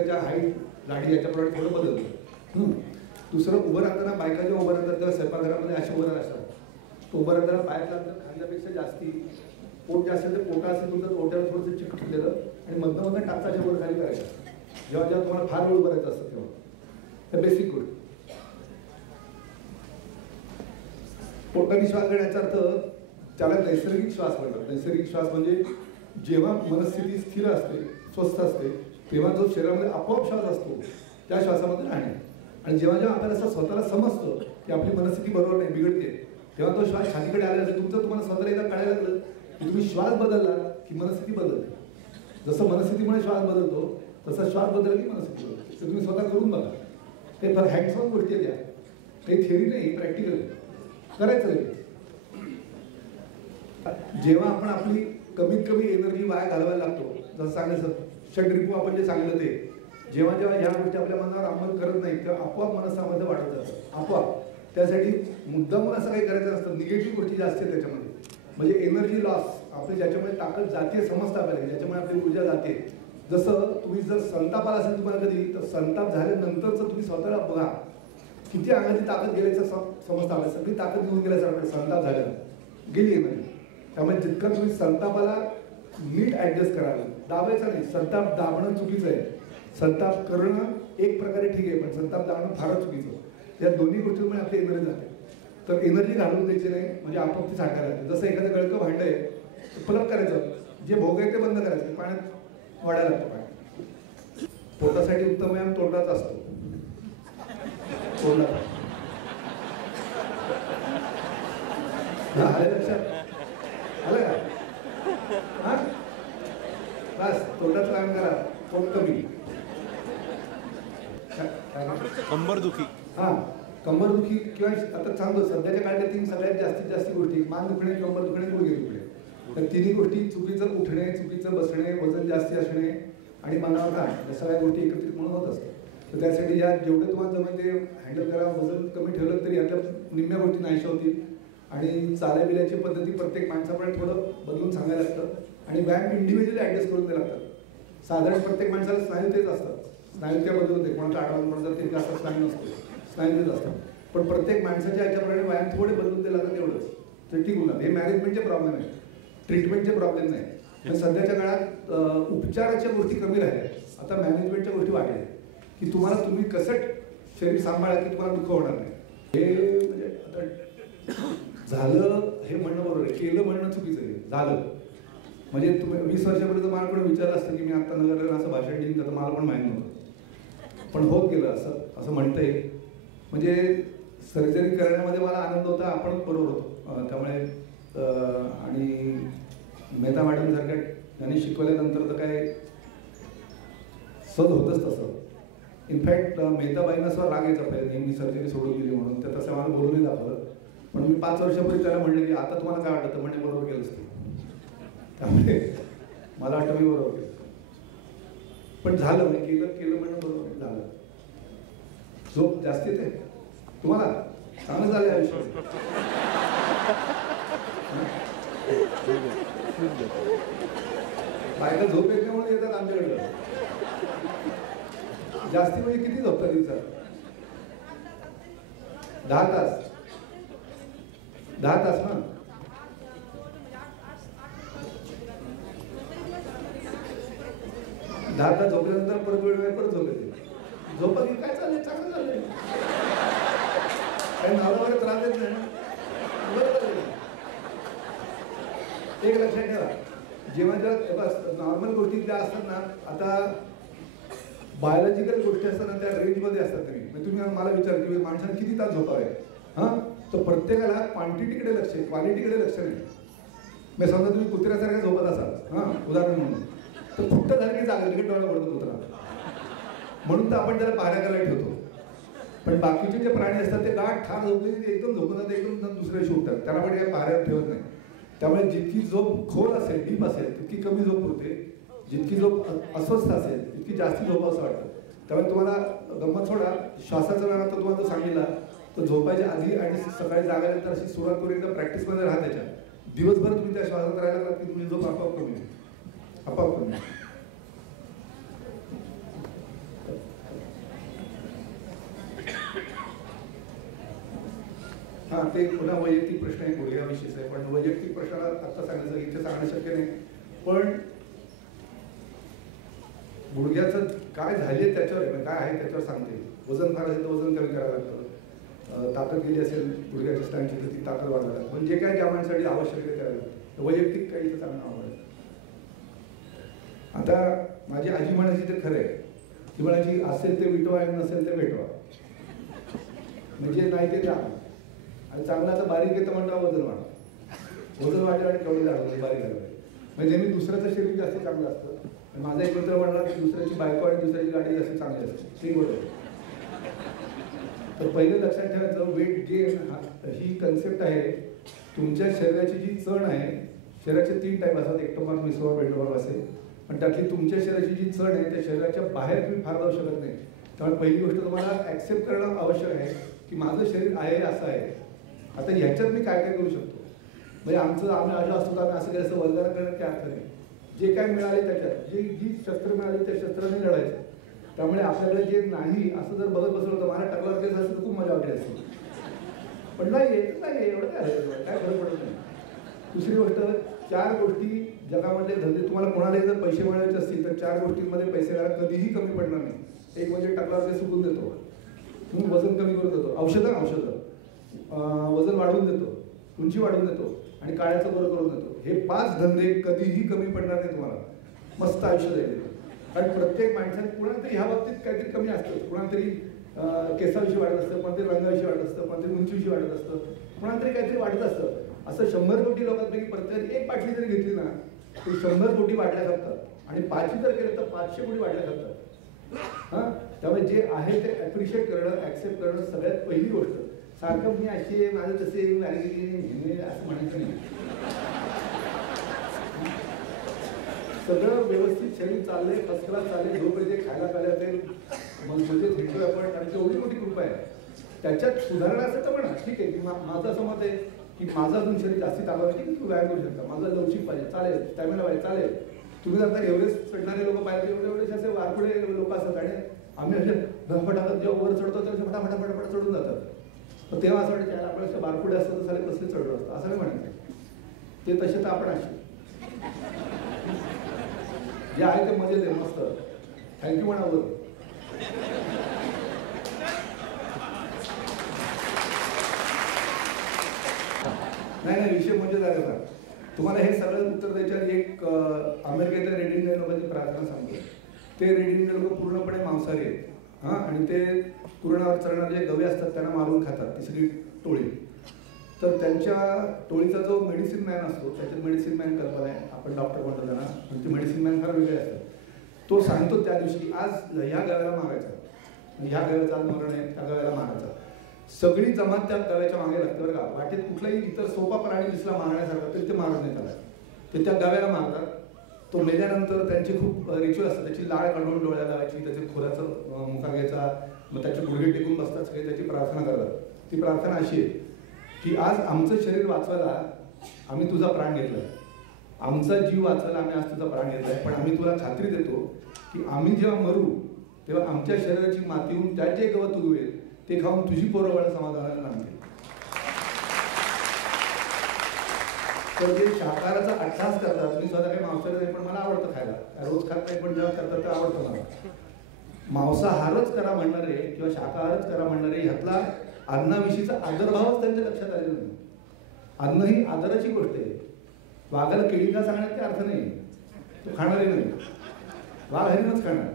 Height गाडी याच्याप्रमाणे थोडं बदलतं. दुसरं उभं राहताना बायका जेव्हा उभं राहतात तेव्हा स्वयंपाकघरामध्ये असे उभं असतात. तो उभं राहताना पायातलं अंतर खांद्यापेक्षा जास्ती, पोट जास्त असेल तर पोटा असेल तुमचं पोट्यावर थोडंसं चिकटलेलं आणि मधनं टाचाच्या वर खाली करायचं जेव्हा जेव्हा तुम्हाला फार वेळ उभं राहायचं असतं तेव्हा. तर बेसिक गुड. पोटाने श्वास घेण्याचा अर्थ त्याला नैसर्गिक श्वास म्हणतात. नैसर्गिक श्वास म्हणजे जेव्हा मनस्थिती स्थिर असते, स्वस्थ असते, तेव्हा जो शरीरामध्ये आपोआप श्वास असतो त्या श्वासामध्ये राहणे. आणि जेव्हा जेव्हा आपल्याला असं स्वतःला समजतं की आपली मनस्थिती बरोबर नाही, बिघडते, तेव्हा तो श्वास छातीकडे आला असेल. तुमचं तुम्हाला स्वतःला एकदा कळायला लागलं की तुम्ही श्वास बदलला की मनस्थिती बदलते. जसं मनस्थितीमुळे श्वास बदलतो तसा श्वास बदलला की मनस्थिती बदलते. तर तुम्ही स्वतः करून बघा. ते हँड्स ऑन गोष्टी द्या, काही थिअरी नाही, प्रॅक्टिकल करायचं आहे. जेव्हा आपण आपली कमीत कमी एनर्जी वाया घालवायला लागतो, जसं सांगायचं षड्रिपू आपण जे सांगितलं ते, जेव्हा जेव्हा ह्या गोष्टी आपल्या मनावर अंमल करत नाही तेव्हा आपोआप मनसामध्ये वाढत जातं. आपोआप. त्यासाठी मुद्दाम असं काही करायचं नसतं. निगेटिव्ह गोष्टी जास्त आहेत त्याच्यामध्ये. म्हणजे एनर्जी लॉस आपली ज्याच्यामुळे ताकद जाते समजतं आपल्याला, ज्याच्यामुळे आपली ऊर्जा जाते. जसं तुम्ही जर संतापाला असेल तुम्हाला कधी, तर संताप झाल्यानंतरच तुम्ही स्वतःला बघा किती अंगाची ताकद गेल्याचं समजतं आपल्याला. सगळी ताकद घेऊन गेल्यासारखं संताप झालं गेली एनर्जी. त्यामुळे जितकं तुम्ही संतापाला नीट ऍडजस्ट कराल, दाबायचं नाही. संताप दाबणं चुकीचं आहे. संताप करणं एक प्रकारे ठीक आहे, पण संताप दाबणं फारच चुकीचं. या दोन्ही गोष्टींमुळे आपली एनर्जी जाते. तर एनर्जी घालून द्यायची नाही, म्हणजे आपोआप ती साठायला लागते. जसं एखादं गळकं भांडं आहे, प्लग करायचं, जे भोग आहे ते बंद करायचं, पाण्यात वाढायला लागतं पाणी. पोटासाठी उत्तम व्यायाम तोंडाचा असतो. तोंडाचा आलं लक्षात? आलं का? हा बस तोंडाचं काम करा, पोट कमी. कंबरदुखी. हा कंबरदुखी किंवा आता सांगतो सध्याच्या काळात तीन सगळ्यात जास्तीत गोष्टी, मान दुखणे, कंबर दुखणे, गुडघे दुखणे. तर तिन्ही गोष्टी, चुकीचं उठणे, चुकीचं बसणे, वजन जास्ती असणे आणि मनावर राहणे, या सगळ्या गोष्टी एकत्रित म्हणून होत असतात. तर त्यासाठी या जेवढे तुम्हाला जमेल ते हँडल करा. वजन कमी ठेवलं तरी यातल्या निम्म्या गोष्टी नाहीशा होतील. आणि चाल्या बिल्याची पद्धती प्रत्येक माणसापर्यंत थोडं बदलून सांगायला लागतं. आणि व्यायाम इंडिव्हिज्युअली ॲडजस्ट करून द्यायला लागतात. साधारण प्रत्येक माणसाला स्नायू तेच असतात. स्नायू त्या बदलून होते, कोणाचा आठवण म्हणतात ते जास्त स्नायू नसतो, स्नायू तेच असतात. पण प्रत्येक माणसाच्या याच्याप्रमाणे व्यायाम थोडे बदलून द्यायला लागतात एवढंच. ते टिकून हे मॅनेजमेंटचे प्रॉब्लेम आहे, ट्रीटमेंटचे प्रॉब्लेम नाही. पण सध्याच्या काळात उपचाराच्या गोष्टी कमी राहिल्या, आता मॅनेजमेंटच्या गोष्टी वाढल्या की तुम्ही कसं शरीर सांभाळा की तुम्हाला दुःख होणार नाही. हे म्हणजे आता झालं हे म्हणणं बरोबर आहे, केलं म्हणणं चुकीचं आहे. झालं म्हणजे तुम्ही 20 वर्षापर्यंत मला कोणी विचारलं असतं की मी आता नगरला असं भाषण देईन तर मला पण माहीत नव्हतं, पण होत गेलं असं म्हणता येईल. म्हणजे सर्जरी करण्यामध्ये मला आनंद होता, आपण बरोबर होतो. त्यामुळे आणि मेहता मॅडम सारख्या त्यांनी शिकवल्यानंतर तर काय सहज होतंच तसं. इनफॅक्ट मेहताबाईंना असं राग यायचा पहिले, नेहमी सर्जरी सोडून दिली म्हणून. ते तसं मला बोलूनही दाखवलं. पण मी 5 वर्षापूर्वी त्याला म्हणले की आता तुम्हाला काय वाटतं, म्हणजे बरोबर केलंच ते. त्यामुळे मला वाटतं मी बरोबर केलं. पण झालं म्हणजे केलं म्हणणं बरोबर झालं. झोप जास्त येते तुम्हाला, चांगलं झालं आयुष्य. बायका झोप येण्यामुळे येतात आमच्याकडे. जास्ती म्हणजे किती झोपतात दिवसात? 10 तास. 10 तास ना. दहा तास झोपल्यानंतर परत वेळ परत झोप येते. झोपा की काय चाललंय, चांगलं चाललंय, काही नाव वगैरे त्रास देत नाही ना, बरोबर. एक लक्षात ठेवा, जेव्हा नॉर्मल गोष्टी ज्या असतात ना, आता बायोलॉजिकल गोष्टी असतात ना, त्या रेंजमध्ये असतात. तुम्ही मला विचार की माणसाने किती तास झोपावे, हां, तर प्रत्येकाला क्वांटिटीकडे लक्ष आहे, क्वालिटीकडे लक्ष नाही. मी समजा तुम्ही कुत्र्यासारख्या झोपत असाल, हां, उदाहरण म्हणून, तर फुट्ट झालं की जागा लगेच डोळा पडतो कुत्रा, म्हणून तर आपण त्याला पाऱ्या करायला ठेवतो. पण बाकीचे जे प्राणी असतात ते गाठ ठार झोपले की एकदम झोपतात, एकदम दुसऱ्या दिवशी उठतात, त्याला पण काही पाऱ्या ठेवत नाही. त्यामुळे जितकी झोप खोल असेल, डीप असेल, तितकी कमी झोप पुरते. जितकी झोप अस्वस्थ असेल तितकी जास्ती झोप असं वाटतं. त्यामुळे तुम्हाला गंमत सोडा, श्वासाचा व्यायाम आता तुम्हाला सांगितला, तर झोपायच्या आधी आणि सकाळी जागायनंतर अशी सुरुवात करून एकदा प्रॅक्टिसमध्ये राहा. त्याच्या दिवसभर तुम्ही त्या श्वासात राहायला लागला की तुमची झोप आपोआप कमी, आपोआप कमी. ते पुन्हा वैयक्तिक प्रश्न आहे, गुडघ्याविषयीच आहे, पण वैयक्तिक प्रश्नाला आता सांगायचं इथे सांगणं शक्य नाही. पण गुडघ्याचं काय झाले त्याच्यावर काय आहे त्याच्यावर सांगते. वजन फार असेल तर वजन कमी करावं लागतं, ताकद गेली असेल गुडघ्याच्या स्टँडची तर ती ताकद वाढवायला लागतं. पण जे काय ज्या माणसाठी आवश्यक आहे करायला लागतं. वैयक्तिक काही इथं सांगणं आवडतं. आता माझी आजी म्हणायची ते खरं आहे, ती म्हणायची असेल ते विटवा आणि नसेल ते भेटवा. म्हणजे नाही ते चांगलं आणि चांगलं आता बारीक येतं म्हणता वजन वजन वाढलं आणि केवढं झालं बारीक झालं. म्हणजे नेहमी दुसऱ्याचं शरीर जास्त चांगलं असतं. माझा एक मित्र म्हणला की दुसऱ्याची बायको आणि दुसऱ्याची गाडी जास्त चांगली असते. ते बरोबर. तर पहिले लक्षात ठेवायचं वेट गेन ही कन्सेप्ट आहे. तुमच्या शरीराची जी चण आहे, शरीराचे 3 टाईप असतात, एक्टोमॉर्फ, मेसोमॉर्फ, एंडोमॉर्फ असे. पण त्यातली तुमच्या शरीराची जी चण आहे त्या शरीराच्या बाहेर तुम्ही फार जाऊ शकत नाही. त्यामुळे पहिली गोष्ट तुम्हाला ऍक्सेप्ट करणं आवश्यक आहे की माझं शरीर आहे असं आहे. आता ह्याच्यात मी काय काय करू शकतो. म्हणजे आम्ही अशा असतो आम्ही असं काही असं वर्गाला करण्यात काय अर्थ नाही. जे काय मिळाले त्याच्यात जी शस्त्र मिळाली त्या शस्त्राने लढायचं. त्यामुळे आपल्याकडे जे नाही असं जर बघत बसलं होतं मला टकला केस असेल तर खूप मजा वाटली असते. पण नाही एवढं काय फरक पडत नाही. दुसरी गोष्ट 4 गोष्टी जगामधले धंदे तुम्हाला कोणालाही जर पैसे मिळवायचे असतील तर 4 गोष्टींमध्ये पैसे घाला कधीही कमी पडणार नाही. एक म्हणजे टकला केस सुकून देतो, वजन कमी करून देतो, औषधं वजन वाढवून देतो, उंची वाढवून देतो आणि काळ्याचं बरं करून देतो. हे 5 धंदे कधीही कमी पडणार नाही तुम्हाला. मस्त आयुष्य जाईल. कारण प्रत्येक माणसाने कुणातरी ह्या बाबतीत काहीतरी कमी असतं. कुणातरी केसाविषयी वाढत असतं, कोणतरी रंगाविषयी वाढत असतं, कोणतरी उंचीविषयी वाढत असतं, कुणातरी काहीतरी वाढत असतं. असं 100 कोटी लोकांपैकी प्रत्येक एक बाटली जरी घेतली ना ती 100 कोटी वाढल्या जातात आणि 5 जर केलं तर 500 कोटी वाढल्या जातात. हां, त्यामुळे जे आहे ते ॲप्रिशिएट करणं, ॲक्सेप्ट करणं सगळ्यात पहिली गोष्ट. सारखं मी अशी माझं तसे असं म्हणायचं नाही. सगळं व्यवस्थित शरीर चाललंय, फर्स्ट क्लास चाललंय, झोप येते, खायला प्यायला ते मग म्हणजे भेटतोय आपण आणि तेवढी मोठी कृपा आहे. त्याच्यात सुधारणा असेल तर म्हणा ठीक आहे की माझं असं मत आहे की माझं अजून शरीर जास्ती चालवलं की तुम्ही व्यायाम करू शकता, माझं लवचिक पाहिजे चालेल, स्टॅमिना पाहिजे चालेल. तुम्ही जर आता एव्हरेस्ट चढणारे लोक पाहिजे एवढे असे वारपुडे लोक असतात आणि आम्ही असे धडपटाकत जेव्हा वर चढतो तेव्हा फटाफट चढून जातात. तर तेव्हा असं वाटतं आपण असे बारपुडे असतात तर सारे कसले चढलो असतं असं नाही म्हणायचं. ते तसे तर आपण असे जे आहे ते मजेत आहे, मस्त. थँक्यू म्हणावं. नाही विषय म्हणजे काय होता तुम्हाला हे सगळं उत्तर द्यायच्या एक अमेरिकेतल्या रेड इंडियन लोकांची प्रार्थना सांगतो. ते रेड इंडियन लोक पूर्णपणे मांसाहारी आहेत. हां, आणि ते कुरणावर चढणारे जे गवे असतात त्यांना मारून खातात, ती सगळी टोळी. तर त्यांच्या टोळीचा जो मेडिसिन मॅन असतो, त्याच्यात मेडिसिन मॅन कल्पना आहे, आपण डॉक्टर म्हणतो त्यांना, पण ते मेडिसिन मॅन फार वेगळे असतात. तो सांगतो त्या दिवशी आज ह्या गव्याला मारायचा, ह्या गव्याचा आज मरण आहे, त्या गव्याला मारायचा. सगळी जमात त्या गव्याच्या मागे लागते बरं का. वाटेत कुठलाही इतर सोपा प्राणी दिसला मारण्यासारखा तरी ते मारत नाही त्याला, ते त्या गव्याला मारतात. तो मेल्यानंतर त्यांचे खूप रिच्युअल असतात. त्याची लाळ काढून डोळ्या लावायची, त्याच्या खोऱ्याचा मुका घ्यायचा, मग त्याचे गुडघे टेकून बसतात, सगळे त्याची प्रार्थना करतात. ती प्रार्थना अशी आहे की आज आमचं शरीर वाचवायला आम्ही तुझा प्राण घेतलाय, आमचा जीव वाचवायला आम्ही आज तुझा प्राण घेतलाय, पण आम्ही तुला खात्री देतो की आम्ही जेव्हा मरू तेव्हा आमच्या शरीराची मातीहून त्या जे गवत उगवेल ते खाऊन तुझी पोरं बाळ समाधानाने नांदतील. तर जे शाकाहाराचा अट्टास करतात, मी स्वतः काही मांसाहारी नाही पण मला आवडतं खायला, रोज खात नाही पण जेव्हा करतात तर आवडतं मला. मांसाहारच करा म्हणणारे किंवा शाकाहारच करा म्हणणारे ह्यातला अन्नाविषयीचा आदरभावच त्यांच्या लक्षात आलेला नाही. अन्न ही आदराची गोष्ट आहे. वाघाला केळी का सांगण्यात काही अर्थ नाही, तो खाणारे नाही. वाघ हरिणच खाणार,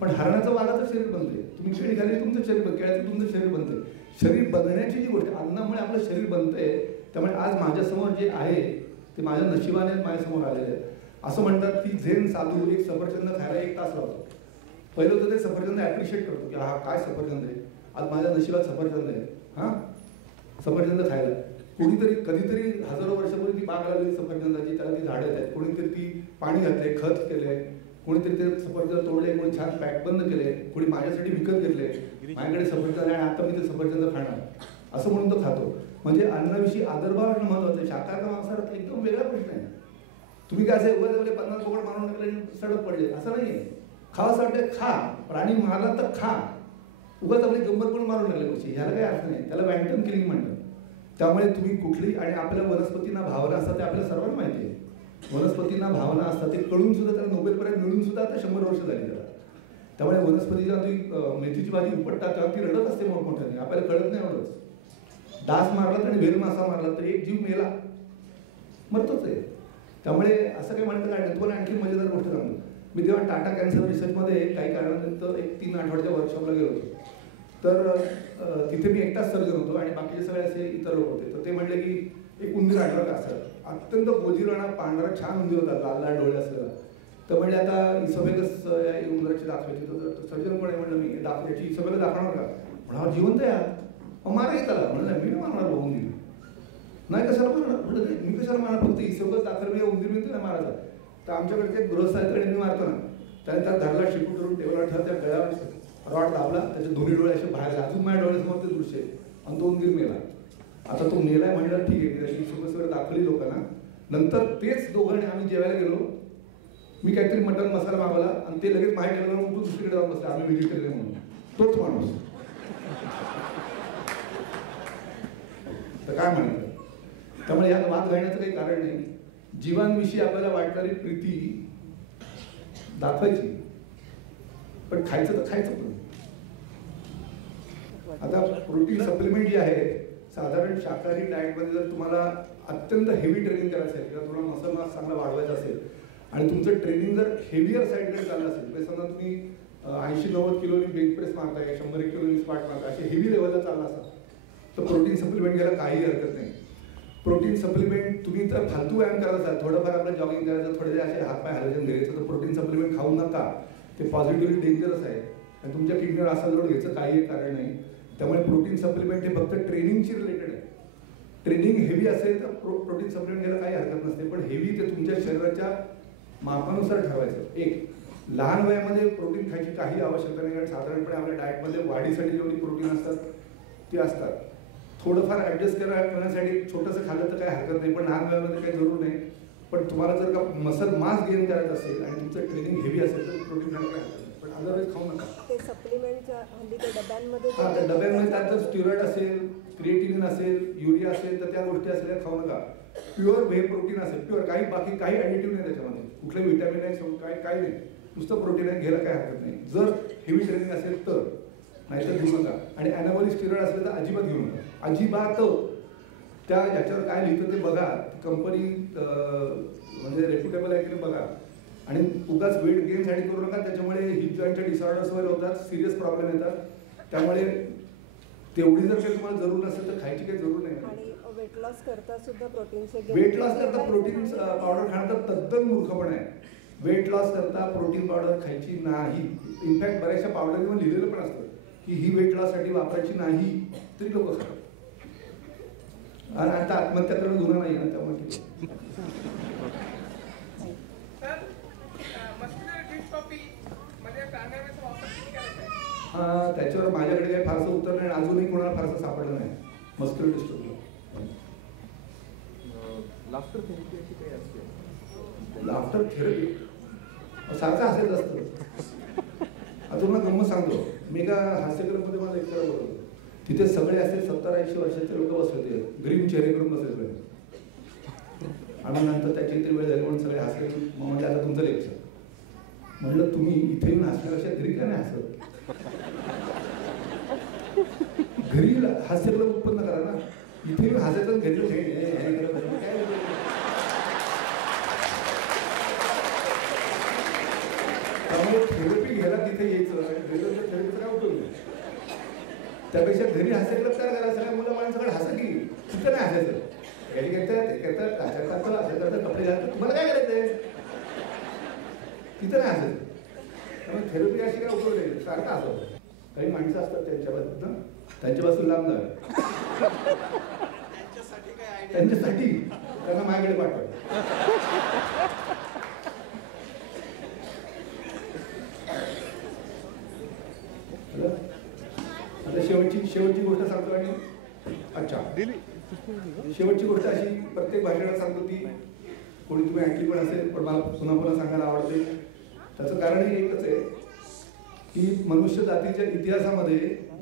पण हरणाचं वाघाचं शरीर बनते. तुम्ही केळी खाली तुमचं शरीर केळ्याचं तुमचं शरीर बनते. शरीर बनण्याची जी गोष्ट, अन्नामुळे आपलं शरीर बनतंय. त्यामुळे आज माझ्यासमोर जे आहे ते माझ्या नशिबाने माझ्यासमोर आलेले आहे. असं म्हणतात की झेन साधू एक सफरचंद खायला 1 तास लावतो. पहिलं तर ते सफरचंद ॲप्रिशिएट करतो की हा काय सफरचंद आहे, आज माझ्या नशिबात सफरचंद आहे. हां, सफरचंद खायला कोणीतरी कधीतरी हजारो वर्षापूर्वी ती बाग लागली सफरचंदाची, त्याला ती झाडं आहेत, कोणीतरी ती पाणी घातले, खत केले, कोणीतरी ते सफरचंद तोडले, कोणी छान पॅक बंद केले, कोणी माझ्यासाठी विकत घेतले, माझ्याकडे सफरचंद आहे आणि आता मी ते सफरचंद खाणार असं म्हणून तो खातो. म्हणजे अन्नाविषयी आदरभाव असणं महत्वाचं आहे. शाकाहार का मांसाहार एकदम वेगळा प्रश्न आहे. तुम्ही काय असे उगाच 50 बोकड मारून टाकले सडक पडले असं नाहीये. खावासं वाटतं खा, प्राणी मारला तर खा, उगाच आपली गंमत पण मारून टाकले पैसे, ह्याला काही अर्थ नाही. त्याला वॅन्टम किलिंग म्हणतात. त्यामुळे तुम्ही कुठली, आणि आपल्या वनस्पतींना भावना असतात ते आपल्याला सर्वांना माहिती आहे. वनस्पतींना भावना असतात ते कळून सुद्धा त्याला नोबेलपर्यंत मिळून सुद्धा आता 100 वर्ष झाली त्याला. त्यामुळे वनस्पतीच्या तुम्ही मेथीची भाजी उपटता तेव्हा ती रडत असते मोठमोठ्याने, आपल्याला कळत नाही एवढंच. डास मारला आणि वेल मासा मारला तर एक जीव मेला, मरतोच आहे. त्यामुळे असं काही म्हणतं काय. तुम्हाला आणखी मजेदार गोष्ट सांगतो. मी तेव्हा टाटा कॅन्सर रिसर्चमध्ये काही कारणानंतर एक 3 आठवड्याच्या वर्कशॉपला गेलो होतो. तर तिथे मी एकटाच सर्जन होतो आणि बाकीचे सगळे असे इतर लोक होते. तर ते म्हणले की एक उंदीर आठवडा असं अत्यंत गोजिराणा पांढरा छान उंदीर होता, लाल लाल डोळे असलेला. तर म्हणजे आता इसोफेगस या उंदराची दाखवायची. तर सर्जन कोण आहे म्हणलं मी, याची इसोफेगस दाखवणार का? म्हणा जिवंत आहे, मारा त्याला. म्हणलं मी मारणार उंदीर नाही, कशाला मारणार? म्हणलं मी कशाला मारणार, फक्त इसोफेगस दाखवलं मी उंदीर मिळतो ना मारायचा. तर आमच्याकडे ते गृहस्थ आहेत, मी मारतो ना. त्याने त्या धरला शिकून करून टेबलवर ठेवला, त्या गळ्यावर रॉड दाबला, त्याचे दोन्ही डोळे असे बाहेर, अजून माझ्या डोळ्यासमोर ते दृश्य आहे. आणि तो उंदीर मेला. आता तो मेलाय म्हणलं ठीक आहे, त्याची इसोफेगस वगैरे दाखवली लोकांना. नंतर तेच दोघांनी आम्ही जेवायला गेलो. मी काहीतरी मटन मसाला मागवला आणि ते लगेच माझ्या टेबलवर उठून दुसरीकडे जाऊन बसले, आम्ही व्हेजिटेरियन म्हणून. तोच माणूस. तर काय म्हणायचं. त्यामुळे यात वाद घालण्याचं काही कारण नाही. जीवांविषयी आपल्याला वाटणारी प्रीती दाखवायची, पण खायचं तर खायचं पण. आता प्रोटीन सप्लिमेंट जी आहे, साधारण शाकाहारी डाएटमध्ये जर तुम्हाला अत्यंत हेवी ट्रेनिंग करायचं आहे किंवा तुम्हाला मसल मास चांगला वाढवायचा असेल आणि तुमचं ट्रेनिंग जर हेवियर साईडकडे चाललं असेल, म्हणजे समजा तुम्ही 80-90 किलोनी बेंच प्रेस मारताय, 100 किलोनी स्क्वॉट मारताय, असे हेवी लेवलला चालला असाल तर प्रोटीन सप्लिमेंट घ्यायला काही हरकत नाही. प्रोटीन सप्लिमेंट तुम्ही तर फालतू व्यायाम करत असाल, थोडंफार आपलं जॉगिंग करायचं, थोडे असे हातपाय हलवून घ्यायचं, तर प्रोटीन सप्लिमेंट खाऊ नका. ते पॉझिटिव्हली डेंजरस आहे आणि तुमच्या किडनीवर असा लोड घ्यायचं काही कारण नाही. त्यामुळे प्रोटीन सप्लिमेंट हे फक्त ट्रेनिंगशी रिलेटेड आहे. ट्रेनिंग हेवी असेल तर प्रोटीन सप्लिमेंट घ्यायला काही हरकत नसते, पण हेवी ते तुमच्या शरीराच्या मापानुसार ठरवायचं. एक, लहान वयामध्ये प्रोटीन खायची काही आवश्यकता नाही, कारण साधारणपणे आपल्या डाएटमध्ये वाढीसाठी जेवढी प्रोटीन असतात ती असतात. थोडंफार ऍडजस्ट करण्यासाठी छोटंसं खाल्लं तर काही हरकत नाही, पण लहान वयामध्ये काही जरूर नाही. पण तुम्हाला जर का मसल मास गेन करायचं असेल आणि तुमचं ट्रेनिंग हेवी असेल तर प्रोटीन खायला काय हरकत नाही, पण अदरवाईज खाऊ नका. ते सप्लिमेंटच्या हल्ली ते डब्यांमध्ये त्या डब्यांमध्ये त्यात जर स्टिरॉइड असेल, क्रिएटिनिन असेल, युरिया असेल तर त्या गोष्टी असलेल्या खाऊ नका. प्युअर व्हे प्रोटीन असेल, प्युअर, काही बाकी काही ॲडिटिव्ह नाही त्याच्यामध्ये, कुठले व्हिटॅमिन नाही, काही नाही, नुसतं प्रोटीन आहे, घ्यायला काही हरकत नाही जर हेवी ट्रेनिंग असेल तर. नाहीतर घेऊ नका. आणि अॅनाबॉलिक स्टिरॉइड असेल तर अजिबात घेऊ नका, अजिबात. त्या ह्याच्यावर काय लिहितं ते बघा, कंपनी म्हणजे रेप्युटेबल आहे की बघा. आणि उगाच वेट गेनसाठी करू नका, त्याच्यामुळे हिप जॉईंटचे डिसऑर्डर्स वगैरे होतात, सिरियस प्रॉब्लेम येतात. त्यामुळे तेवढी जर काही तुम्हाला जरूर नसेल तर खायची काही जरूर नाही. आणि वेट लॉस करता सुद्धा प्रोटीनचे वेट लॉस करता प्रोटीन पावडर खाणं तर तद्दन मूर्खपण आहे. वेट लॉस करता प्रोटीन पावडर खायची नाही. इनफॅक्ट बऱ्याचशा पावडरवर लिहिलेलं पण असतं की ही वेट लॉस साठी वापरायची नाही, तरी लोक खातात. आणि आता आत्महत्या करणं गुन्हा नाही ना, त्यामुळे त्याच्यावर माझ्याकडे काही फारसं उत्तर नाही, अजूनही कोणाला फारसं सापडलं नाही. मस्क्युलर डिस्ट्रॉफी लाफ्टर थेरपी अशी काही असते? लाफ्टर थेरपी सारखं हसायचं असतं. आता तुम्हाला गंमत सांगतो, मी एका हास्यकलमध्ये मला लेक्चर बोलवलं. तिथे सगळे असे 70-80 वर्षाचे लोक बसले होते, ग्रीन चेहरे करून बसले होते. आणि नंतर त्याची तरी वेळ झाली म्हणून सगळे हसले. मग म्हटलं आता तुमचं लेक्चर. म्हटलं तुम्ही इथे येऊन हसण्यापेक्षा घरी काय नाही हसत? घरी हास्यकला उत्पन्न करा ना. इथे येऊन हसायचं घरी काय. त्यामुळे थेरपी घ्यायला तिथे यायचं, थेरपीचा काय उपयोग नाही. त्यापेक्षा घरी हास्यकला काय करा, सगळ्या मुलं माणसाकडे हसा की तिथं नाही हसायचं. याची करतात, ते करतात, अशा करतात, कपडे घालतात, तुम्हाला काय करायचंय? तिथं नाही हसायचं. त्यामुळे थेरपी अशी काय उपयोग नाही, सारखं हसावं. काही माणसं असतात त्यांच्यापासून लांब जावे, त्यांच्यासाठी त्यांना माझ्याकडे पाठवा. आता शेवटची गोष्ट सांगतो. आणि अच्छा, शेवटची गोष्ट अशी प्रत्येक भाषणात सांगतो की कोणी तुम्ही ऐकली पण असेल, पण मला पुन्हा सांगायला आवडते. त्याचं कारण एकच आहे की मनुष्य जातीच्या इतिहासामध्ये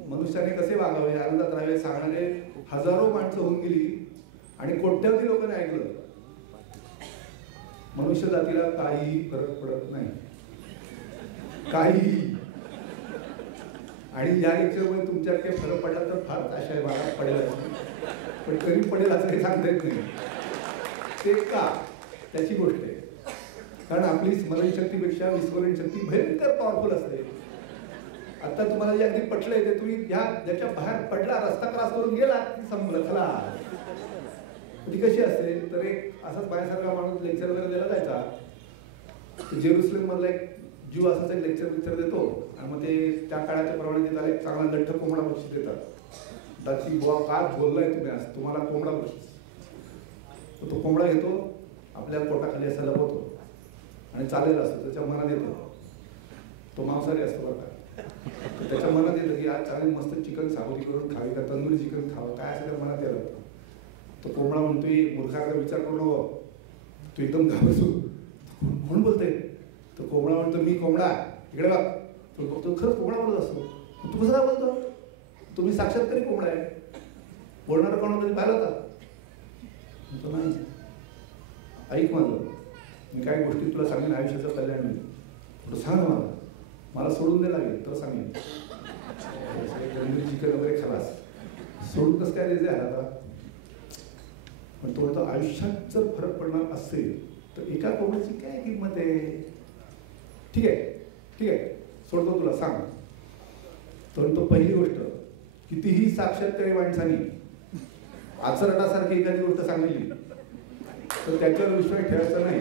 मनुष्याने कसे वागावे, आनंदात राहावे सांगणारे हजारो माणसं होऊन गेली आणि कोट्यावधी लोकांनी ऐकलं. मनुष्य जातीला काहीही फरक पडत नाही, काहीही. आणि या लेक्चरमध्ये तुमच्यात काही फरक पडला तर फार आशा आहे मला पडेल, पण तरी पडेल असं काही सांगता येत नाही. ते का त्याची गोष्ट आहे, कारण आपली स्मरणशक्तीपेक्षा विस्मरण शक्ती भयंकर पॉवरफुल असते. आता तुम्हाला जे अगदी पटलंय ते तुम्ही ज्याच्या बाहेर पडला, रस्ता क्रॉस करून गेला की संपलं. चला, ती कशी असते तर एक असाच माझ्यासारखा माणूस लेक्चर वगैरे द्यायला जायचा. जेरुसलेम मधला एक जीव असाच एक लेक्चर देतो आणि मग ते त्या काळाच्या प्रमाणे त्याला एक चांगला लठ्ठ कोंबडा बक्षीस देतात. त्याची बुवा काय बोललाय तुम्ही आज, तुम्हाला कोंबडा बक्षीस. तो कोंबडा घेतो, आपल्या पोटाखाली असा लपवतो आणि चालेला असतो, त्याच्या मनात येतो. तो मांसाहारी असतो बरं का, त्याच्या मनात येतं की आज चालेल मस्त चिकन सावधी करून खावी का तंदुरी चिकन खावं, काय असं त्या मनात येतं. तो कोंबडा म्हणतोय मूर्खाकडे विचार करू नको, तू एकदम घाबरतो. म्हणून बोलतोय तो कोंबडा म्हणतो मी कोंबडा इकडे बघ. तो खरंच कोंबडा बोलत असतो. तू कसं काय बोलतो, तुम्ही साक्षात्कारी कोंबडा आहे. बोलणारा कोण कधी पाहिलं होता? तो नाही. ऐक माझं, मी काही गोष्टी तुला सांगेन आयुष्याचं कल्याण होईल. सांग मला सोडून दे लागेल तर सांगेन. तंदुरी चिकन वगैरे खलास सोडून कसं काय द्यायचं आहे आता. पण तो आयुष्यात जर फरक पडणार असेल तर एका कोंबड्याची काय किंमत आहे. ठीक आहे ठीक आहे, सोडतो तुला, सांग. तर तो पहिली गोष्ट, कितीही साक्षात्कारी माणसानी आचरणासारखी एखादी गोष्ट सांगितली तर त्याच्यावर विश्वास ठेवायचा नाही.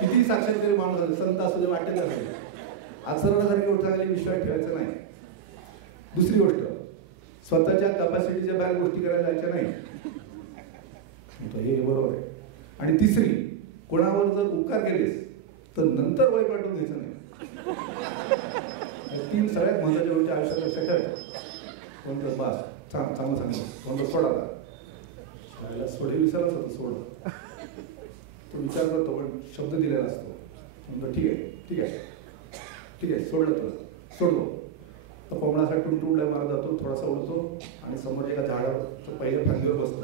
किती साक्षात्कारी माणूस असेल, संत असू दे, वाटेल असेल, आचरणासारखी गोष्ट सांगितली विश्वास ठेवायचा नाही. दुसरी गोष्ट, स्वतःच्या कॅपॅसिटीच्या बाहेर गोष्टी करायला जायच्या नाही. हे बरोबर आहे. आणि तिसरी, कोणावर जर उपकार केलेस तर नंतर वाईट वाटून घ्यायचं नाही. तीन सगळ्यात महत्वाच्या गोष्टी आयुष्यात लक्षात ठेवायच्या. कोणतं बास चांगलं सांगितलं, कोणतं सोडा आता सोडे विसरच होतं. सोड तो विचार करतो पण शब्द दिलेला असतो. म्हणतो ठीक आहे ठीक आहे ठीक आहे, सोडलं तुला, सोडतो. तो कोंबडा असा टुंटुंडल्या मारा जातो, थोडासा उडतो आणि समोर एका झाडावर तो पहिल्या फांदीवर बसतो.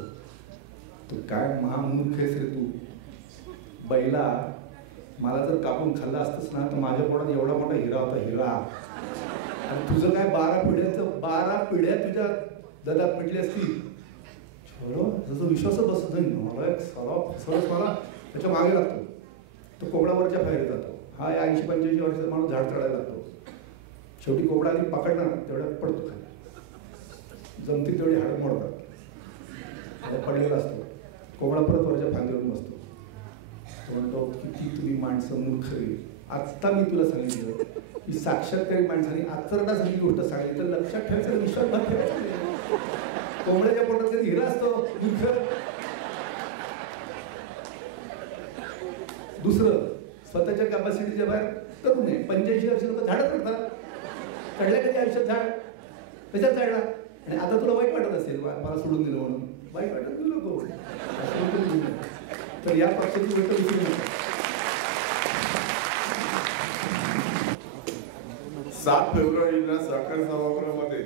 तू काय महामूर्ख आहेस रे तू. बैला मला जर कापून खाल्ला असतंस ना तर माझ्या पोटात एवढा मोठा हिरा होता, हिरा. आणि तुझं काय 12 पिढ्या तुझ्या ददात मिटली असती. जसं विश्वास बसत नाही मला, सरस मला त्याच्या मागे लागतो. तो कोंबडावरच्या फायदे जातो. हा 80-85 वर्षाचा माणूस झाड चढायला लागतो. शेवटी कोंबडा आधी पकडणार तेवढ्यात पडतो खाली, जमती तेवढी हाड मोडतात, पडलेला असतो. कोंबडा परत वरच्या फांदीवरून बसतो. तो म्हणतो किती तुम्ही माणसं मूर्ख रे. आत्ता मी तुला सांगितलं की साक्षात्कारी माणसाने आचरणासारखी गोष्ट सांगितली तर लक्षात ठेवायचं, विश्वास ठेवायचा. कोंबड्याच्या पोटात कधी हिरा असतो मूर्ख. दुसरं, स्वतःच्या कॅपॅसिटीच्या बाहेर करू नये. 85 वर्ष लोक झाडं चढतात. चढल्या कधी आयुष्यात झाड कशात चढला. आणि आता तुला वाईट वाटत असेल मला सोडून दिलं म्हणून, वाईट वाटत दिलं नको. तर या पक्षाची गोष्ट विसरू नका. 7 फेब्रुवारीला सहकार सभागृहामध्ये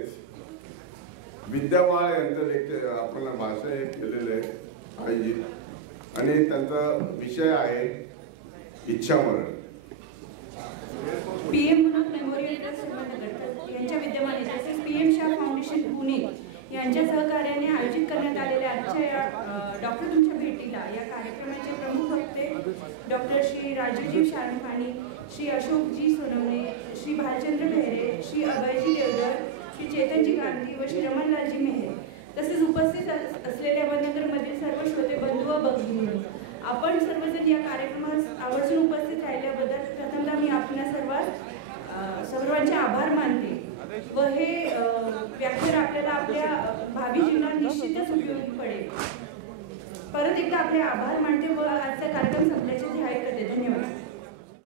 विद्यावाळ यांचं लेक्चर आपण भाषण हे केलेलं आहे आयोजित, आणि त्यांचा विषय आहे इच्छामरण. PM मुनाफ मेमोरियल ट्रस्ट यांच्या विद्यमाने तसेच PM शाह फाउंडेशन पुणे यांच्या सहकार्याने आयोजित करण्यात आलेल्या आजच्या या डॉक्टर तुमच्या भेटीला या कार्यक्रमाचे प्रमुख वक्ते डॉक्टर श्री राजीवजी शानफाणी, श्री अशोकजी सोनवणे, श्री भालचंद्र बेहरे, श्री अभयजी देवधर, श्री चेतनजी गांधी व श्री रमणलालजी मेहर, तसेच उपस्थित असलेल्या वननगरमधील सर्व श्रोते बंधू व भगिनी, आपण सर्वजण या कार्यक्रमात आवर्जून उपस्थित राहिल्याबद्दल प्रथमतः मी आपल्या सर्वांचे आभार मानते. व हे व्याख्यान आपल्याला आपल्या भावी जीवनात निश्चितच उपयोगी पडेल. परत एकदा आपले आभार मानते व आजचा कार्यक्रम संपल्याचे जाहीर करते. धन्यवाद.